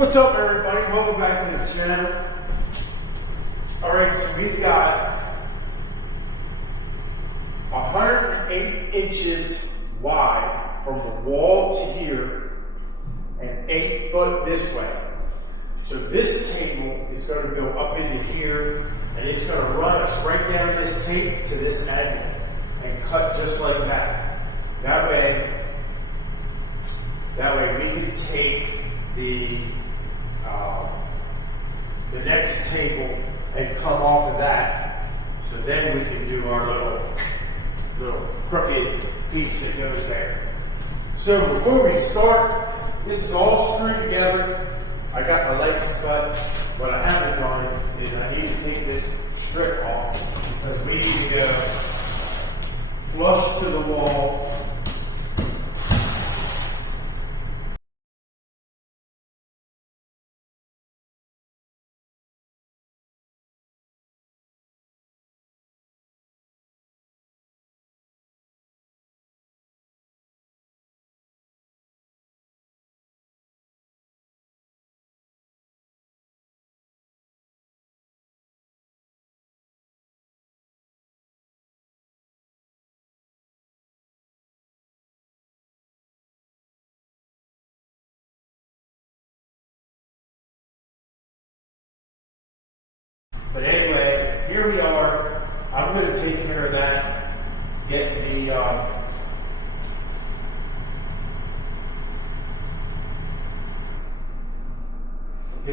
What's up, everybody? Welcome back to the channel. Alright, so we've got 108 inches wide from the wall to here and 8 foot this way. So this table is going to go up into here and it's going to run us right down this tape to this angle and cut just like that. That way we can take the next table and come off of that. So then we can do our little crooked piece that goes there. So before we start, this is all screwed together. I got my legs cut. What I haven't done is I need to take this strip off because we need to go flush to the wall. But anyway, here we are. I'm going to take care of that. Get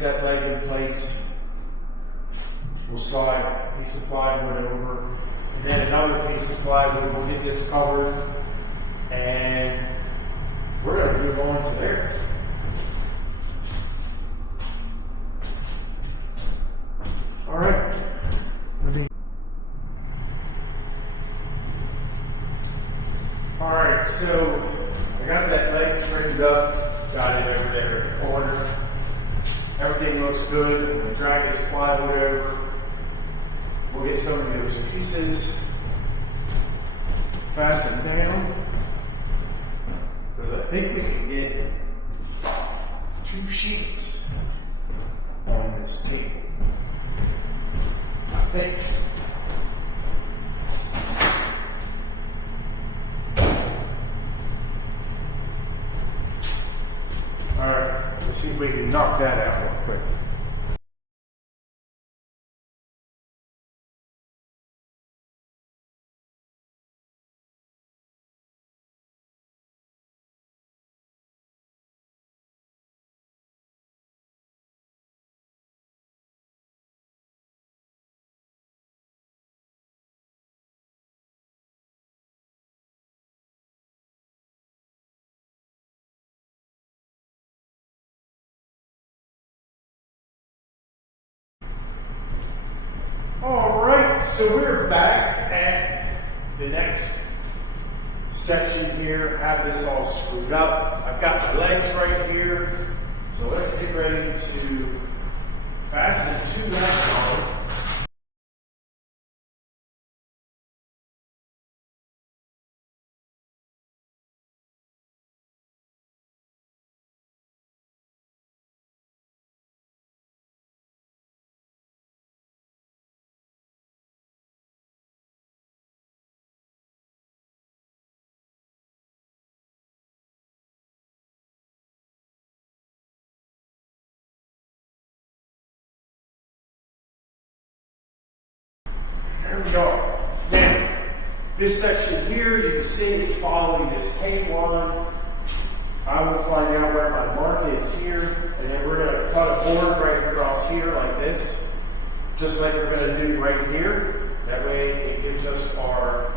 that leg in place. We'll slide a piece of plywood over, and then another piece of plywood. We'll get this covered, and we're going to move on to there. All right. All right, so I got that leg trimmed up, got it over there in the corner. Everything looks good. I'm going to drag this plywood over. We'll get some of those pieces fastened down. Because I think we can get 2 sheets on this table. I think. All right, let's see if we can knock that out real quick. All right, so we're back at the next section here. I have this all screwed up. I've got my legs right here. So let's get ready to fasten to that collar. There we go. Now, this section here, you can see it's following this tape line. I will find out where my mark is here, and then we're going to cut a board right across here like this, just like we're going to do right here. That way it gives us our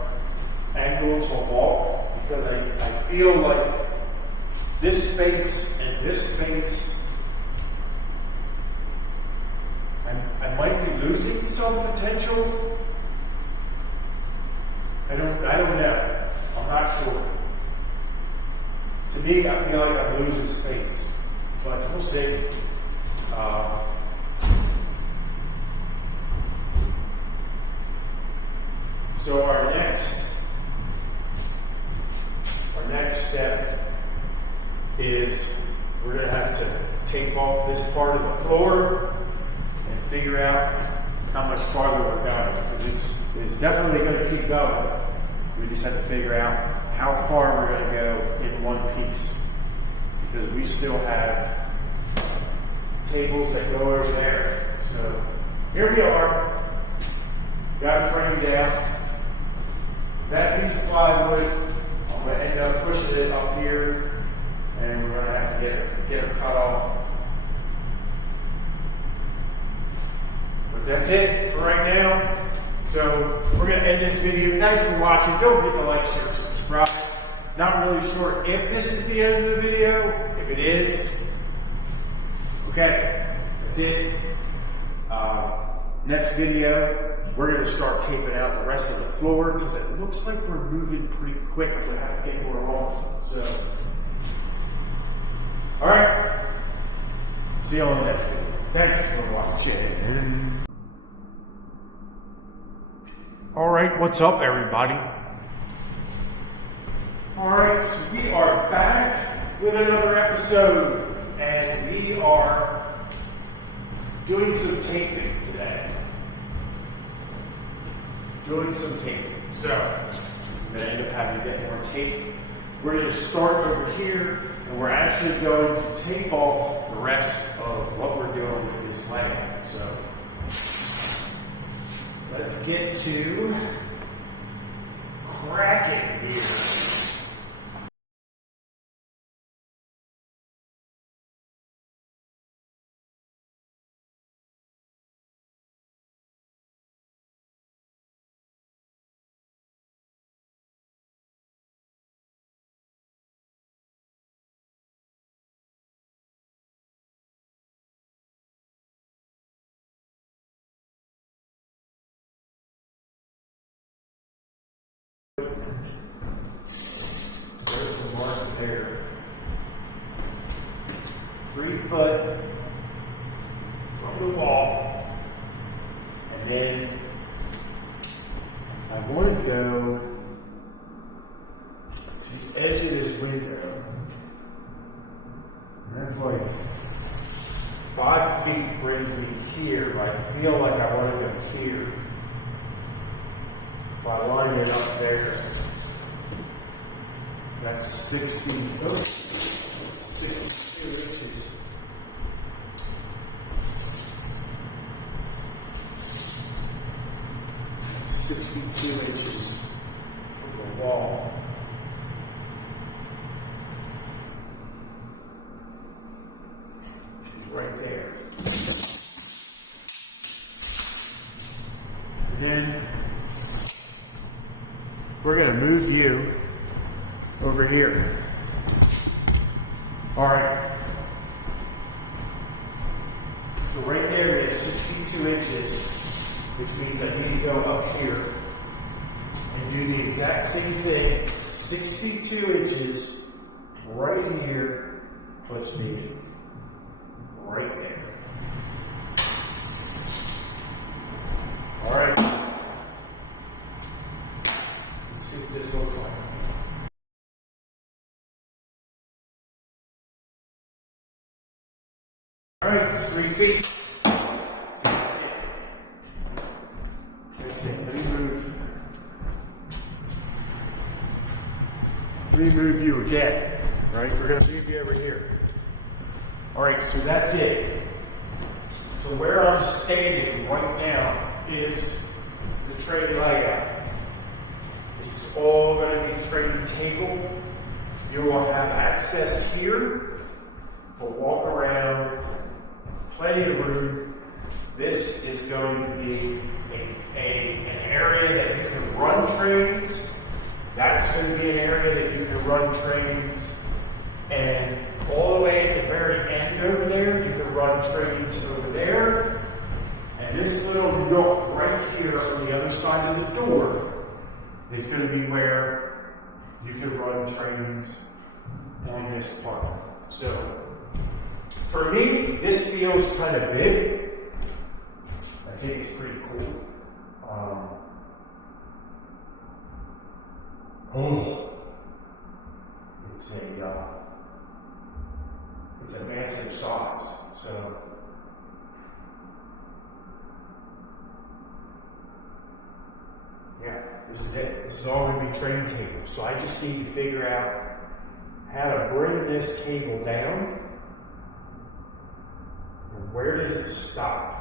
angle to walk, because I feel like this space and this space, I might be losing some potential. I don't know. I'm not sure. To me, I feel like I'm losing space, but we'll see. So our next step is we're gonna have to tape off this part of the floor and figure out how much farther we're going, because it's definitely gonna keep going. We just have to figure out how far we're gonna go in one piece, because we still have tables that go over there. So here we are, got it framed down. That piece of plywood, I'm going to end up pushing it up here, and we're going to have to get it cut off. But that's it for right now. So we're going to end this video. Thanks for watching. Don't forget to like, share, subscribe. Not really sure if this is the end of the video. If it is, okay, that's it. Next video, we're going to start taping out the rest of the floor, because it looks like we're moving pretty quick. We're going to have to get more on. So, all right. See you on the next video. Thanks for watching. All right, what's up, everybody? All right, so we are back with another episode, and we are doing some taping today. So, I'm going to end up having to get more tape. We're going to start over here, and we're actually going to tape off the rest of what we're doing with this layout. So, let's get to cracking here. There's the mark there. 3 foot from the wall. And then I want to go to the edge of this window. And that's like 5 feet brings me here. I feel like I want to go here. If I line it up there, that's 62 inches. 62 inches from the wall. Right there. And then we're going to move you over here. All right. So right there we have 62 inches, which means I need to go up here and do the exact same thing. 62 inches right here puts me right there. All right. Let's see what this looks like. All right, it's 3 feet. So that's it. That's it. Let me move you again. Right? We're going to move you over here. All right, so that's it. So where I'm standing right now is the tray layout. This is all going to be tray table. You will have access here to walk around. Plenty of room. This is going to be an area that you can run trains. That's going to be an area that you can run trains. And all the way at the very end over there, you can run trains over there. And this little nook right here on the other side of the door is going to be where you can run trains on this part. So, for me, this feels kind of big. I think it's pretty cool. It's a massive size. So yeah, this is it. This is all going to be tray tables. So I just need to figure out how to bring this table down. And where does it stop?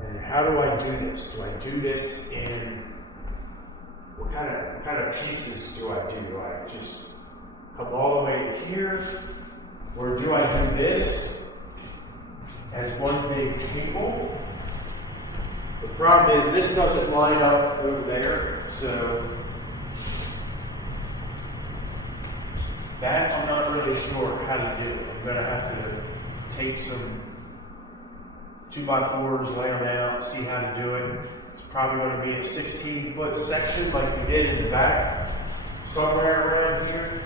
And how do I do this? Do I do this in what kind of pieces do I do? Do I just come all the way to here? Or do I do this as one big table? The problem is this doesn't line up over there, so that I'm not really sure how to do it. I'm going to have to take some 2x4s, lay them out, see how to do it. It's probably going to be a 16-foot section like we did in the back, somewhere around here.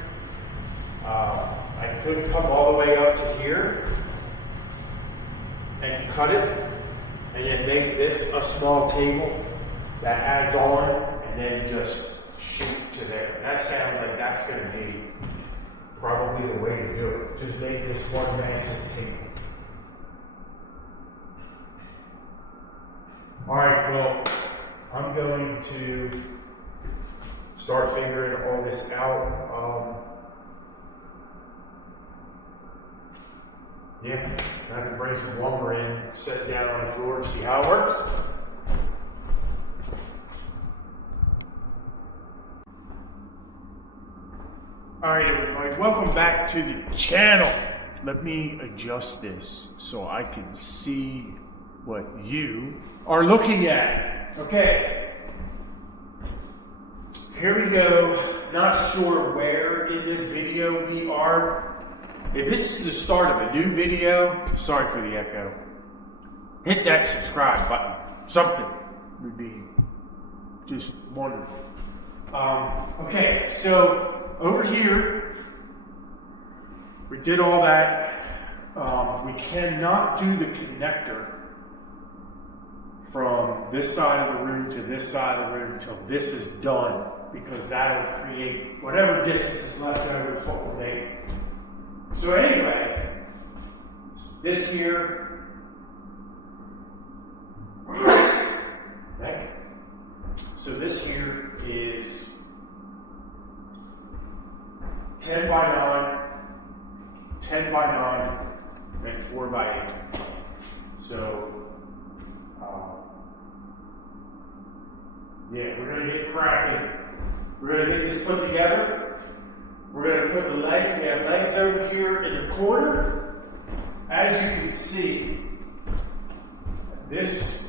I could come all the way up to here and cut it, and then make this a small table that adds on, and then just shoot to there. That sounds like that's going to be probably the way to do it. Just make this one massive table. All right, well, I'm going to start figuring all this out. Yeah, I have to bring some lumber in, set it down on the floor to see how it works. All right, everybody, welcome back to the channel. Let me adjust this so I can see what you are looking at. Okay, here we go. Not sure where in this video we are. If this is the start of a new video, sorry for the echo, hit that subscribe button. Something would be just wonderful. Okay, so over here, we did all that. We cannot do the connector from this side of the room to this side of the room until this is done, because that will create whatever distance is left over is what we'll make. So anyway, this here, okay. So this here is 10 by 9, 10 by 9, and 4 by 8. So, yeah, we're going to get cracking. We're going to get this put together. We're going to put the legs. We have legs over here in the corner. As you can see, this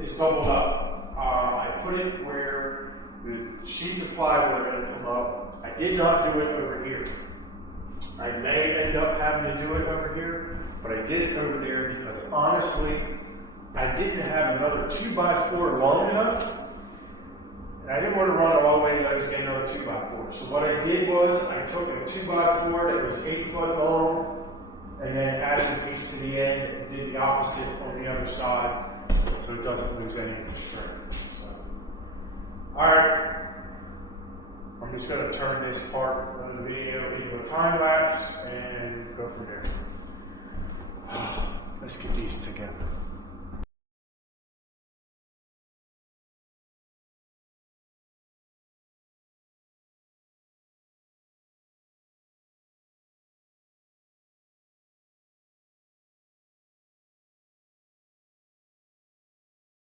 is doubled up. I put it where the sheets of plywood are going to come up. I did not do it over here. I may end up having to do it over here, but I did it over there because honestly, I didn't have another 2x4 long enough. And I didn't want to run all the way to get another 2x4. So what I did was I took a 2x4 that was 8 foot long and then added a piece to the end and did the opposite on the other side so it doesn't lose any of the strength. So, alright, I'm just going to turn this part of the video into a time lapse and go from there. Let's get these together.